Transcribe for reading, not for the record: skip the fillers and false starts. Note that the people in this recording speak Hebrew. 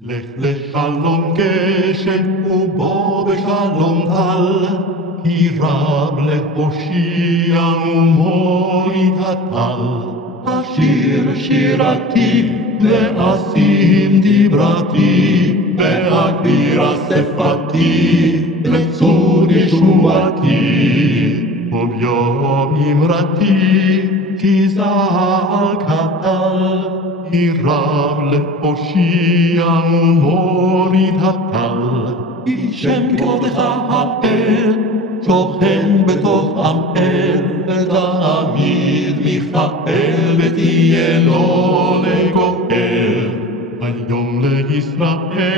לך לשלום גשם ובוא בשלום טל, כי רב להושיע ומוריד הטל. אשיר שירתי ואשים דברתי, ואגביר שפתי לצור ישועתי. טוב יום אמרתי כי זעקת כי רב להושיע ומוריד הטל. כי שם כבודך האל שוכן בתוך עמל, ותמיד מיכאל ותהיה לו לגואל. היום לישראל